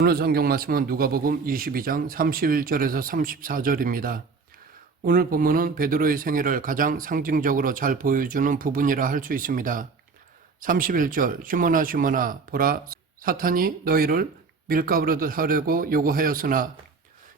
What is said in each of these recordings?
오늘 성경 말씀은 누가복음 22장 31절에서 34절입니다. 오늘 본문은 베드로의 생애를 가장 상징적으로 잘 보여주는 부분이라 할 수 있습니다. 31절 시몬아 시몬아 보라 사탄이 너희를 밀가부르듯 하려고 요구하였으나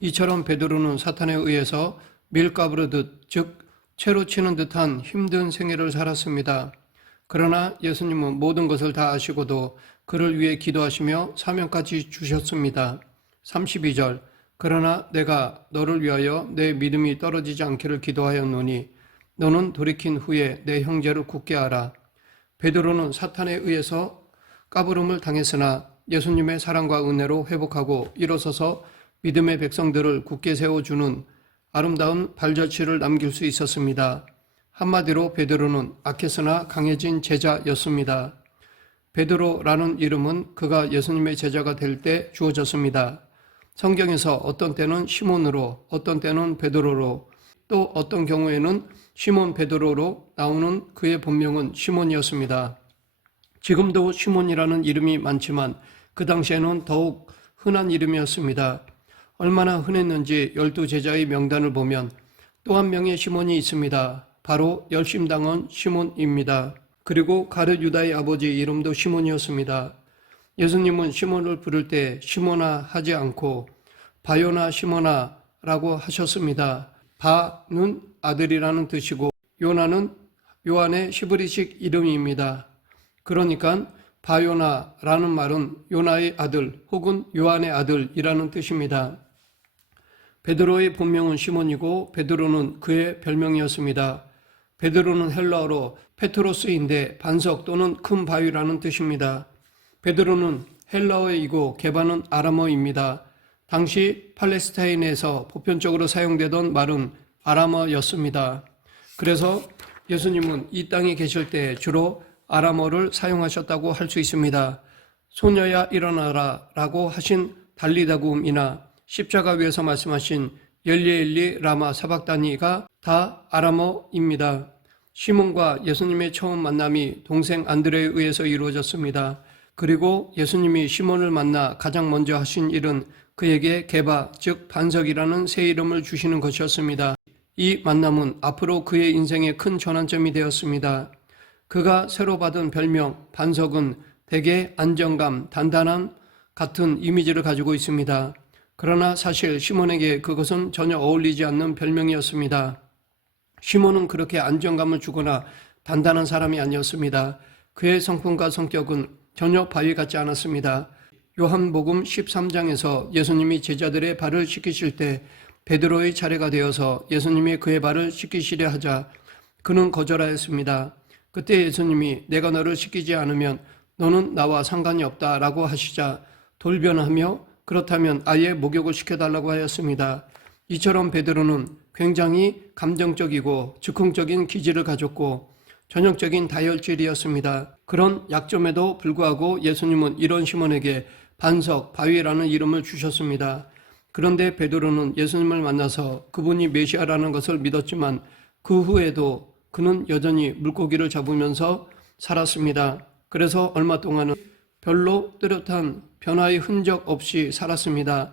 이처럼 베드로는 사탄에 의해서 밀가부르듯 즉 채로 치는 듯한 힘든 생애를 살았습니다. 그러나 예수님은 모든 것을 다 아시고도 그를 위해 기도하시며 사명까지 주셨습니다. 32절 그러나 내가 너를 위하여 내 믿음이 떨어지지 않기를 기도하였노니 너는 돌이킨 후에 내 형제를 굳게 하라. 베드로는 사탄에 의해서 까부름을 당했으나 예수님의 사랑과 은혜로 회복하고 일어서서 믿음의 백성들을 굳게 세워주는 아름다운 발자취를 남길 수 있었습니다. 한마디로 베드로는 악했으나 강해진 제자였습니다. 베드로라는 이름은 그가 예수님의 제자가 될 때 주어졌습니다. 성경에서 어떤 때는 시몬으로, 어떤 때는 베드로로, 또 어떤 경우에는 시몬 베드로로 나오는 그의 본명은 시몬이었습니다. 지금도 시몬이라는 이름이 많지만 그 당시에는 더욱 흔한 이름이었습니다. 얼마나 흔했는지 12제자의 명단을 보면 또 한 명의 시몬이 있습니다. 바로 열심당원 시몬입니다. 그리고 가룟 유다의 아버지 이름도 시몬이었습니다. 예수님은 시몬을 부를 때 시몬아 하지 않고 바요나 시몬아라고 하셨습니다. 바는 아들이라는 뜻이고 요나는 요한의 히브리식 이름입니다. 그러니까 바요나라는 말은 요나의 아들 혹은 요한의 아들이라는 뜻입니다. 베드로의 본명은 시몬이고 베드로는 그의 별명이었습니다. 베드로는 헬라어로 페트로스인데 반석 또는 큰 바위라는 뜻입니다. 베드로는 헬라어이고 개바는 아람어입니다. 당시 팔레스타인에서 보편적으로 사용되던 말은 아람어였습니다. 그래서 예수님은 이 땅에 계실 때 주로 아람어를 사용하셨다고 할 수 있습니다. 소녀야 일어나라 라고 하신 달리다굼이나 십자가 위에서 말씀하신 엘리엘리 라마 사박다니가 다 아람어입니다. 시몬과 예수님의 처음 만남이 동생 안드레에 의해서 이루어졌습니다. 그리고 예수님이 시몬을 만나 가장 먼저 하신 일은 그에게 게바, 즉 반석이라는 새 이름을 주시는 것이었습니다. 이 만남은 앞으로 그의 인생의 큰 전환점이 되었습니다. 그가 새로 받은 별명 반석은 대개 안정감, 단단함 같은 이미지를 가지고 있습니다. 그러나 사실 시몬에게 그것은 전혀 어울리지 않는 별명이었습니다. 시몬은 그렇게 안정감을 주거나 단단한 사람이 아니었습니다. 그의 성품과 성격은 전혀 바위 같지 않았습니다. 요한복음 13장에서 예수님이 제자들의 발을 씻기실 때 베드로의 차례가 되어서 예수님이 그의 발을 씻기시려 하자 그는 거절하였습니다. 그때 예수님이 내가 너를 씻기지 않으면 너는 나와 상관이 없다라고 하시자 돌변하며 그렇다면 아예 목욕을 시켜달라고 하였습니다. 이처럼 베드로는 굉장히 감정적이고 즉흥적인 기질을 가졌고 전형적인 다혈질이었습니다. 그런 약점에도 불구하고 예수님은 이런 시몬에게 반석, 바위라는 이름을 주셨습니다. 그런데 베드로는 예수님을 만나서 그분이 메시아라는 것을 믿었지만 그 후에도 그는 여전히 물고기를 잡으면서 살았습니다. 그래서 얼마 동안은 별로 뚜렷한 변화의 흔적 없이 살았습니다.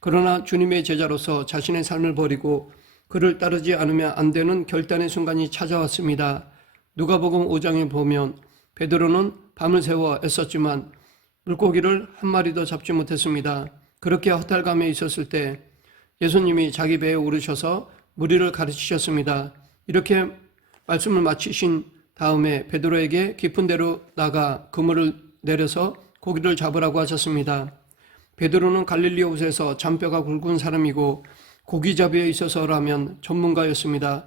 그러나 주님의 제자로서 자신의 삶을 버리고 그를 따르지 않으면 안 되는 결단의 순간이 찾아왔습니다. 누가복음 5장에 보면 베드로는 밤을 새워 애썼지만 물고기를 한 마리도 잡지 못했습니다. 그렇게 허탈감에 있었을 때 예수님이 자기 배에 오르셔서 무리를 가르치셨습니다. 이렇게 말씀을 마치신 다음에 베드로에게 깊은 데로 나가 그물을 내려서 고기를 잡으라고 하셨습니다. 베드로는 갈릴리 호수에서 잔뼈가 굵은 사람이고 고기잡이에 있어서라면 전문가였습니다.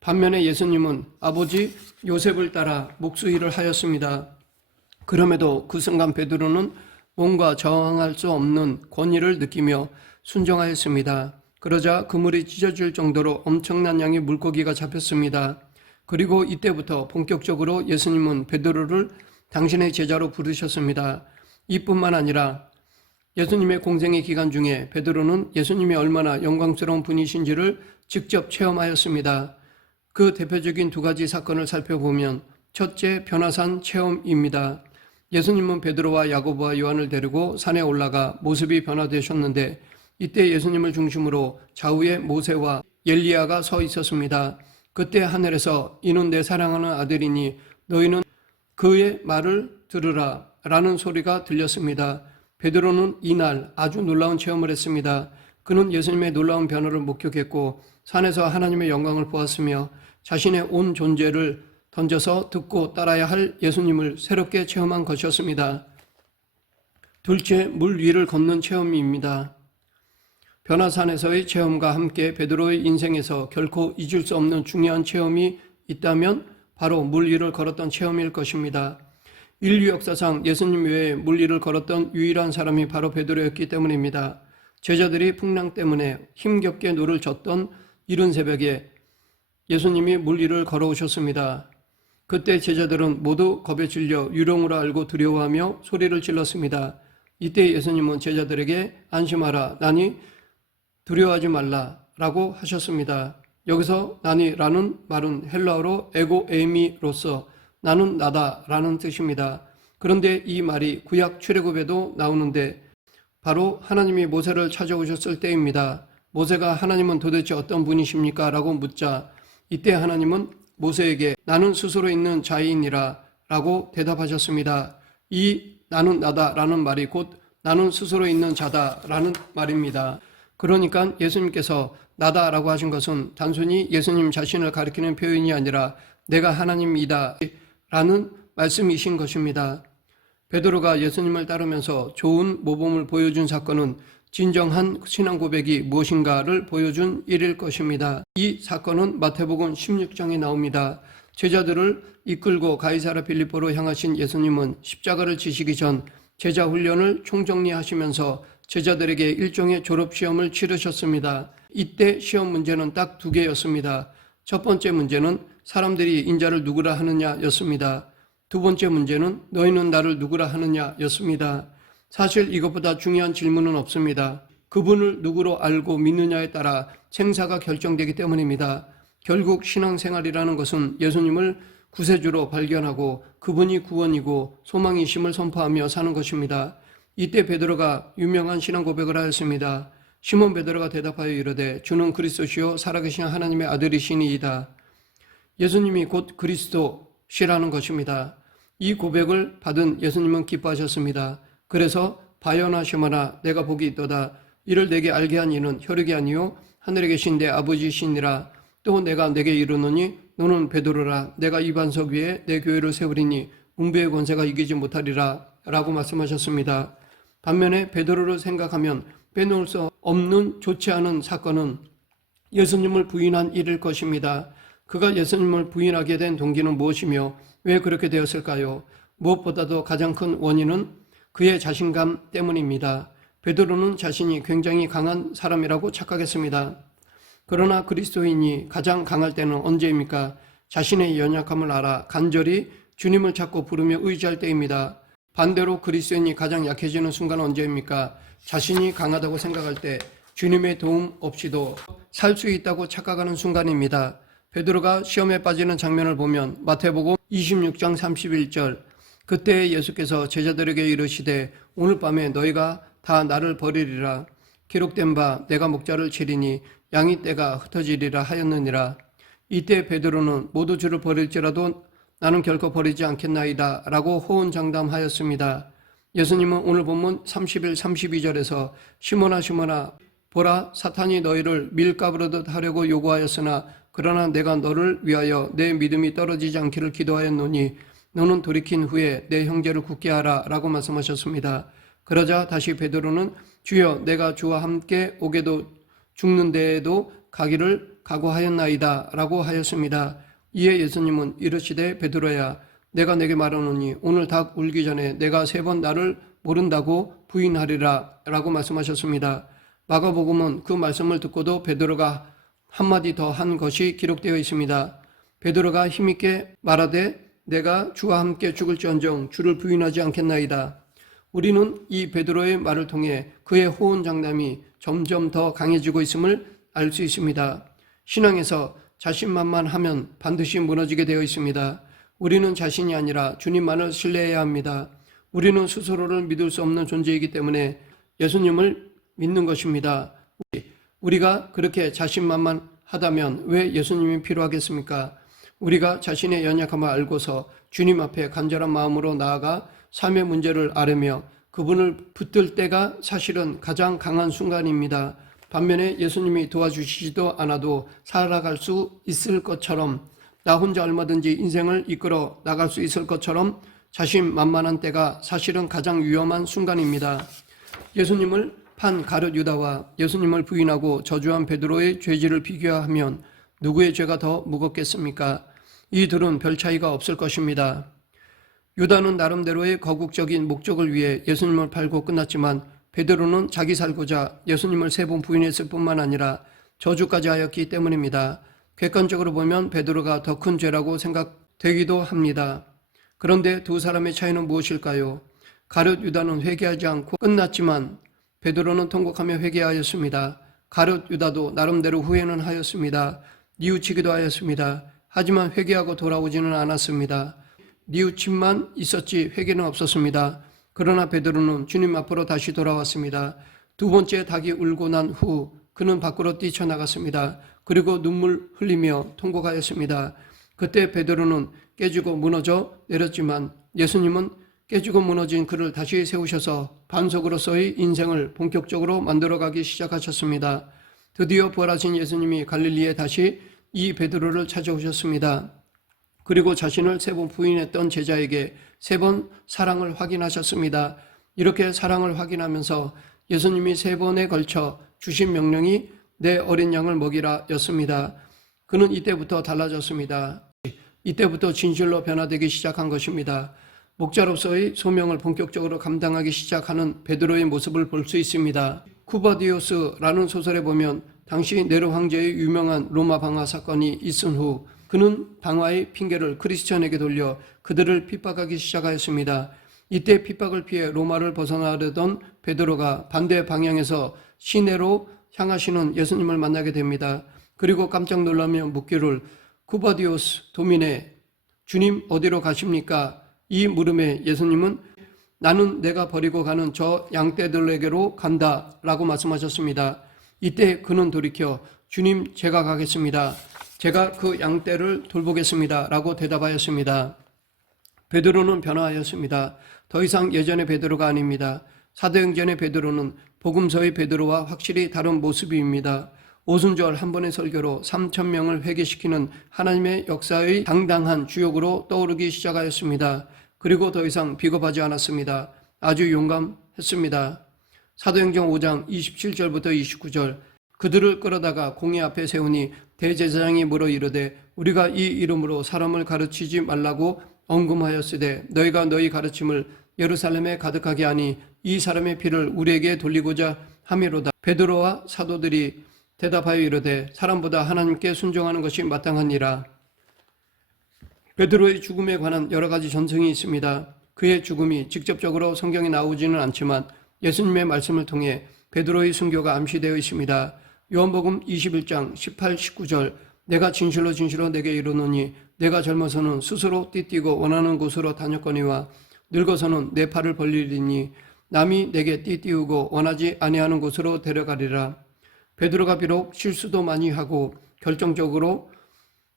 반면에 예수님은 아버지 요셉을 따라 목수일을 하였습니다. 그럼에도 그 순간 베드로는 몸과 저항할 수 없는 권위를 느끼며 순종하였습니다. 그러자 그물이 찢어질 정도로 엄청난 양의 물고기가 잡혔습니다. 그리고 이때부터 본격적으로 예수님은 베드로를 당신의 제자로 부르셨습니다. 이뿐만 아니라 예수님의 공생의 기간 중에 베드로는 예수님이 얼마나 영광스러운 분이신지를 직접 체험하였습니다. 그 대표적인 두 가지 사건을 살펴보면 첫째, 변화산 체험입니다. 예수님은 베드로와 야고보와 요한을 데리고 산에 올라가 모습이 변화되셨는데 이때 예수님을 중심으로 좌우에 모세와 엘리야가 서 있었습니다. 그때 하늘에서 이는 내 사랑하는 아들이니 너희는 그의 말을 들으라 라는 소리가 들렸습니다. 베드로는 이날 아주 놀라운 체험을 했습니다. 그는 예수님의 놀라운 변화를 목격했고 산에서 하나님의 영광을 보았으며 자신의 온 존재를 던져서 듣고 따라야 할 예수님을 새롭게 체험한 것이었습니다. 둘째, 물 위를 걷는 체험입니다. 변화산에서의 체험과 함께 베드로의 인생에서 결코 잊을 수 없는 중요한 체험이 있다면 바로 물 위를 걸었던 체험일 것입니다. 인류 역사상 예수님 외에 물 위를 걸었던 유일한 사람이 바로 베드로였기 때문입니다. 제자들이 풍랑 때문에 힘겹게 노를 젓던 이른 새벽에 예수님이 물 위를 걸어오셨습니다. 그때 제자들은 모두 겁에 질려 유령으로 알고 두려워하며 소리를 질렀습니다. 이때 예수님은 제자들에게 안심하라, 나니 두려워하지 말라 라고 하셨습니다. 여기서 나니라는 말은 헬라어로 에고 에이미로서 나는 나다 라는 뜻입니다. 그런데 이 말이 구약 출애굽에도 나오는데 바로 하나님이 모세를 찾아오셨을 때입니다. 모세가 하나님은 도대체 어떤 분이십니까? 라고 묻자 이때 하나님은 모세에게 나는 스스로 있는 자이니라 라고 대답하셨습니다. 이 나는 나다 라는 말이 곧 나는 스스로 있는 자다 라는 말입니다. 그러니까 예수님께서 나다라고 하신 것은 단순히 예수님 자신을 가리키는 표현이 아니라 내가 하나님이다 라는 말씀이신 것입니다. 베드로가 예수님을 따르면서 좋은 모범을 보여준 사건은 진정한 신앙 고백이 무엇인가를 보여준 일일 것입니다. 이 사건은 마태복음 16장에 나옵니다. 제자들을 이끌고 가이사랴 빌립보로 향하신 예수님은 십자가를 지시기 전 제자 훈련을 총정리하시면서 제자들에게 일종의 졸업시험을 치르셨습니다. 이때 시험 문제는 딱 2개였습니다. 첫 번째 문제는 사람들이 인자를 누구라 하느냐였습니다. 두 번째 문제는 너희는 나를 누구라 하느냐였습니다. 사실 이것보다 중요한 질문은 없습니다. 그분을 누구로 알고 믿느냐에 따라 생사가 결정되기 때문입니다. 결국 신앙생활이라는 것은 예수님을 구세주로 발견하고 그분이 구원이고 소망이심을 선포하며 사는 것입니다. 이때 베드로가 유명한 신앙 고백을 하였습니다. 시몬 베드로가 대답하여 이르되 주는 그리스도시요 살아계신 하나님의 아들이시니이다. 예수님이 곧 그리스도시라는 것입니다. 이 고백을 받은 예수님은 기뻐하셨습니다. 그래서 바요나시마나 내가 복이 있도다. 이를 내게 알게 한 이는 혈육이 아니요 하늘에 계신 내 아버지시니라. 또 내가 내게 이르노니 너는 베드로라. 내가 이 반석 위에 내 교회를 세우리니 음부의 권세가 이기지 못하리라 라고 말씀하셨습니다. 반면에 베드로를 생각하면 빼놓을 수 없는 좋지 않은 사건은 예수님을 부인한 일일 것입니다. 그가 예수님을 부인하게 된 동기는 무엇이며 왜 그렇게 되었을까요? 무엇보다도 가장 큰 원인은 그의 자신감 때문입니다. 베드로는 자신이 굉장히 강한 사람이라고 착각했습니다. 그러나 그리스도인이 가장 강할 때는 언제입니까? 자신의 연약함을 알아 간절히 주님을 찾고 부르며 의지할 때입니다. 반대로 그리스도인이 가장 약해지는 순간은 언제입니까? 자신이 강하다고 생각할 때 주님의 도움 없이도 살 수 있다고 착각하는 순간입니다. 베드로가 시험에 빠지는 장면을 보면 마태복음 26장 31절 그때 예수께서 제자들에게 이르시되 오늘 밤에 너희가 다 나를 버리리라. 기록된 바 내가 목자를 치리니 양의 떼가 흩어지리라 하였느니라. 이때 베드로는 모두 주를 버릴지라도 나는 결코 버리지 않겠나이다 라고 호언장담하였습니다. 예수님은 오늘 본문 31, 32절에서 시몬아 시몬아 보라 사탄이 너희를 밀가부르듯 하려고 요구하였으나 그러나 내가 너를 위하여 내 믿음이 떨어지지 않기를 기도하였노니 너는 돌이킨 후에 내 형제를 굳게 하라 라고 말씀하셨습니다. 그러자 다시 베드로는 주여 내가 주와 함께 오게도 죽는 데에도 가기를 각오하였나이다 라고 하였습니다. 이에 예수님은 이르시되 베드로야 내가 내게 말하노니 오늘 닭 울기 전에 내가 3번 나를 모른다고 부인하리라 라고 말씀하셨습니다. 마가복음은 그 말씀을 듣고도 베드로가 한마디 더 한 것이 기록되어 있습니다. 베드로가 힘있게 말하되 내가 주와 함께 죽을지언정 주를 부인하지 않겠나이다. 우리는 이 베드로의 말을 통해 그의 호언장담이 점점 더 강해지고 있음을 알 수 있습니다. 신앙에서 자신만만하면 반드시 무너지게 되어 있습니다. 우리는 자신이 아니라 주님만을 신뢰해야 합니다. 우리는 스스로를 믿을 수 없는 존재이기 때문에 예수님을 믿는 것입니다. 우리가 그렇게 자신만만하다면 왜 예수님이 필요하겠습니까? 우리가 자신의 연약함을 알고서 주님 앞에 간절한 마음으로 나아가 삶의 문제를 아뢰며 그분을 붙들 때가 사실은 가장 강한 순간입니다. 반면에 예수님이 도와주시지도 않아도 살아갈 수 있을 것처럼, 나 혼자 얼마든지 인생을 이끌어 나갈 수 있을 것처럼 자신만만한 때가 사실은 가장 위험한 순간입니다. 예수님을 판 가룟 유다와 예수님을 부인하고 저주한 베드로의 죄질을 비교하면 누구의 죄가 더 무겁겠습니까? 이 둘은 별 차이가 없을 것입니다. 유다는 나름대로의 거국적인 목적을 위해 예수님을 팔고 끝났지만 베드로는 자기 살고자 예수님을 3번 부인했을 뿐만 아니라 저주까지 하였기 때문입니다. 객관적으로 보면 베드로가 더 큰 죄라고 생각되기도 합니다. 그런데 두 사람의 차이는 무엇일까요? 가룟 유다는 회개하지 않고 끝났지만 베드로는 통곡하며 회개하였습니다. 가룟 유다도 나름대로 후회는 하였습니다. 뉘우치기도 하였습니다. 하지만 회개하고 돌아오지는 않았습니다. 뉘우침만 있었지 회개는 없었습니다. 그러나 베드로는 주님 앞으로 다시 돌아왔습니다. 두 번째 닭이 울고 난 후 그는 밖으로 뛰쳐나갔습니다. 그리고 눈물 흘리며 통곡하였습니다. 그때 베드로는 깨지고 무너져 내렸지만 예수님은 깨지고 무너진 그를 다시 세우셔서 반석으로서의 인생을 본격적으로 만들어가기 시작하셨습니다. 드디어 부활하신 예수님이 갈릴리에 다시 이 베드로를 찾아오셨습니다. 그리고 자신을 3번 부인했던 제자에게 3번 사랑을 확인하셨습니다. 이렇게 사랑을 확인하면서 예수님이 3번에 걸쳐 주신 명령이 내 어린 양을 먹이라 였습니다. 그는 이때부터 달라졌습니다. 이때부터 진실로 변화되기 시작한 것입니다. 목자로서의 소명을 본격적으로 감당하기 시작하는 베드로의 모습을 볼 수 있습니다. 쿠바디오스라는 소설에 보면 당시 네로 황제의 유명한 로마 방화 사건이 있은 후 그는 방화의 핑계를 크리스천에게 돌려 그들을 핍박하기 시작하였습니다. 이때 핍박을 피해 로마를 벗어나려던 베드로가 반대 방향에서 시내로 향하시는 예수님을 만나게 됩니다. 그리고 깜짝 놀라며 묻기를 쿠바디오스 도미네, 주님 어디로 가십니까? 이 물음에 예수님은 나는 내가 버리고 가는 저 양떼들에게로 간다 라고 말씀하셨습니다. 이때 그는 돌이켜 주님 제가 가겠습니다. 제가 그 양떼를 돌보겠습니다 라고 대답하였습니다. 베드로는 변화하였습니다. 더 이상 예전의 베드로가 아닙니다. 사도행전의 베드로는 복음서의 베드로와 확실히 다른 모습입니다. 오순절 한 번의 설교로 3,000명을 회개시키는 하나님의 역사의 당당한 주역으로 떠오르기 시작하였습니다. 그리고 더 이상 비겁하지 않았습니다. 아주 용감했습니다. 사도행전 5장 27절부터 29절 그들을 끌어다가 공회 앞에 세우니 대제사장이 물어 이르되 우리가 이 이름으로 사람을 가르치지 말라고 언금하였으되 너희가 너희 가르침을 예루살렘에 가득하게 하니 이 사람의 피를 우리에게 돌리고자 함이로다. 베드로와 사도들이 대답하여 이르되 사람보다 하나님께 순종하는 것이 마땅하니라. 베드로의 죽음에 관한 여러 가지 전승이 있습니다. 그의 죽음이 직접적으로 성경에 나오지는 않지만 예수님의 말씀을 통해 베드로의 순교가 암시되어 있습니다. 요한복음 21장 18, 19절 내가 진실로 진실로 내게 이르노니 내가 젊어서는 스스로 띠뛰고 원하는 곳으로 다녔거니와 늙어서는 내 팔을 벌리리니 남이 내게 띠띠우고 원하지 아니하는 곳으로 데려가리라. 베드로가 비록 실수도 많이 하고 결정적으로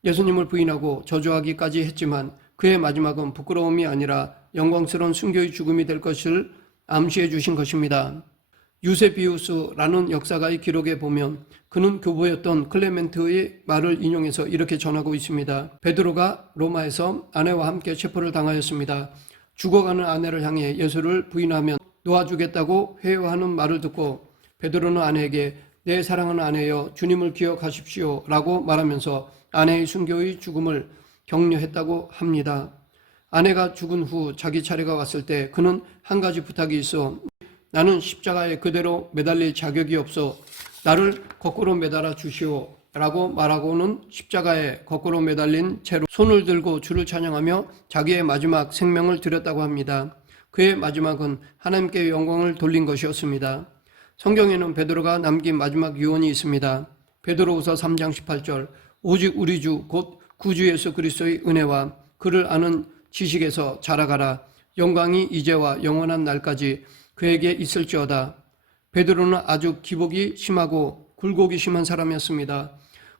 예수님을 부인하고 저주하기까지 했지만 그의 마지막은 부끄러움이 아니라 영광스러운 순교의 죽음이 될 것을 암시해 주신 것입니다. 유세비우스라는 역사가의 기록에 보면 그는 교보였던 클레멘트의 말을 인용해서 이렇게 전하고 있습니다. 베드로가 로마에서 아내와 함께 체포를 당하였습니다. 죽어가는 아내를 향해 예수를 부인하면 놓아주겠다고 회유하는 말을 듣고 베드로는 아내에게 내 사랑하는 아내여 주님을 기억하십시오 라고 말하면서 아내의 순교의 죽음을 격려했다고 합니다. 아내가 죽은 후 자기 차례가 왔을 때 그는 한 가지 부탁이 있어 나는 십자가에 그대로 매달릴 자격이 없어 나를 거꾸로 매달아 주시오 라고 말하고는 십자가에 거꾸로 매달린 채로 손을 들고 주를 찬양하며 자기의 마지막 생명을 드렸다고 합니다. 그의 마지막은 하나님께 영광을 돌린 것이었습니다. 성경에는 베드로가 남긴 마지막 유언이 있습니다. 베드로후서 3장 18절 오직 우리 주 곧 구주 예수 그리스도의 은혜와 그를 아는 지식에서 자라가라. 영광이 이제와 영원한 날까지 그에게 있을지어다. 베드로는 아주 기복이 심하고 굴곡이 심한 사람이었습니다.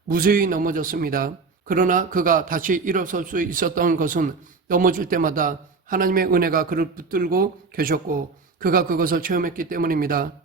무수히 넘어졌습니다. 그러나 그가 다시 일어설 수 있었던 것은 넘어질 때마다 하나님의 은혜가 그를 붙들고 계셨고 그가 그것을 체험했기 때문입니다.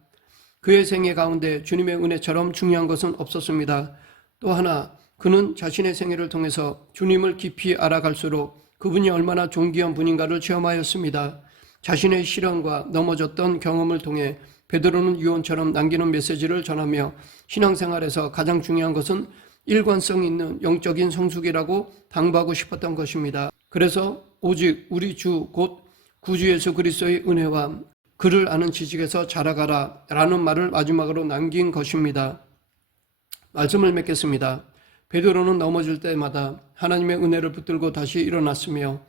그의 생애 가운데 주님의 은혜처럼 중요한 것은 없었습니다. 또 하나 그는 자신의 생애를 통해서 주님을 깊이 알아갈수록 그분이 얼마나 존귀한 분인가를 체험하였습니다. 자신의 시련과 넘어졌던 경험을 통해 베드로는 유언처럼 남기는 메시지를 전하며 신앙생활에서 가장 중요한 것은 일관성 있는 영적인 성숙이라고 당부하고 싶었던 것입니다. 그래서 오직 우리 주 곧 구주 예수 그리스도의 은혜와 그를 아는 지식에서 자라가라 라는 말을 마지막으로 남긴 것입니다. 말씀을 맺겠습니다. 베드로는 넘어질 때마다 하나님의 은혜를 붙들고 다시 일어났으며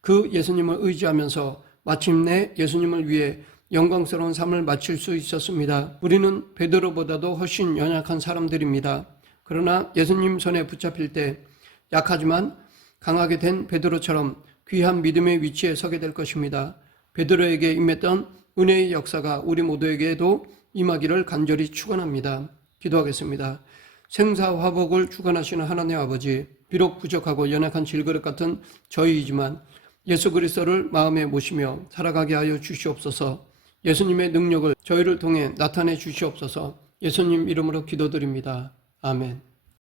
그 예수님을 의지하면서 마침내 예수님을 위해 영광스러운 삶을 마칠 수 있었습니다. 우리는 베드로보다도 훨씬 연약한 사람들입니다. 그러나 예수님 손에 붙잡힐 때 약하지만 강하게 된 베드로처럼 귀한 믿음의 위치에 서게 될 것입니다. 베드로에게 임했던 은혜의 역사가 우리 모두에게도 임하기를 간절히 축원합니다. 기도하겠습니다. 생사화복을 주관하시는 하나님 아버지, 비록 부족하고 연약한 질그릇 같은 저희이지만 예수 그리스도를 마음에 모시며 살아가게 하여 주시옵소서. 예수님의 능력을 저희를 통해 나타내 주시옵소서. 예수님 이름으로 기도드립니다. 아멘.